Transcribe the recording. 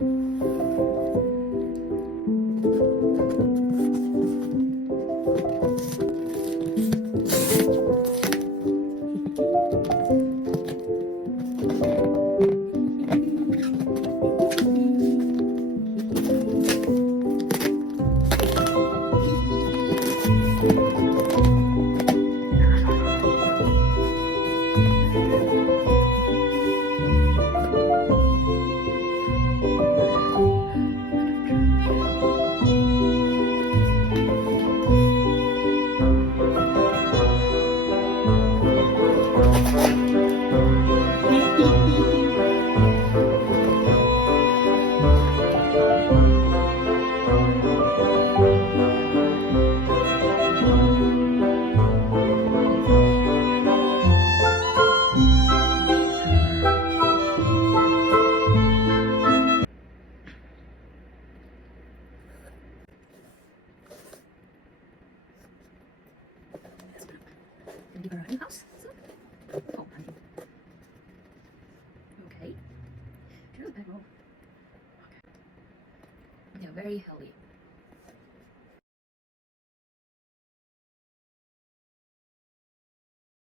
Give her a new house. Oh, honey. Okay. Turn the bed roll. Okay. They're very healthy.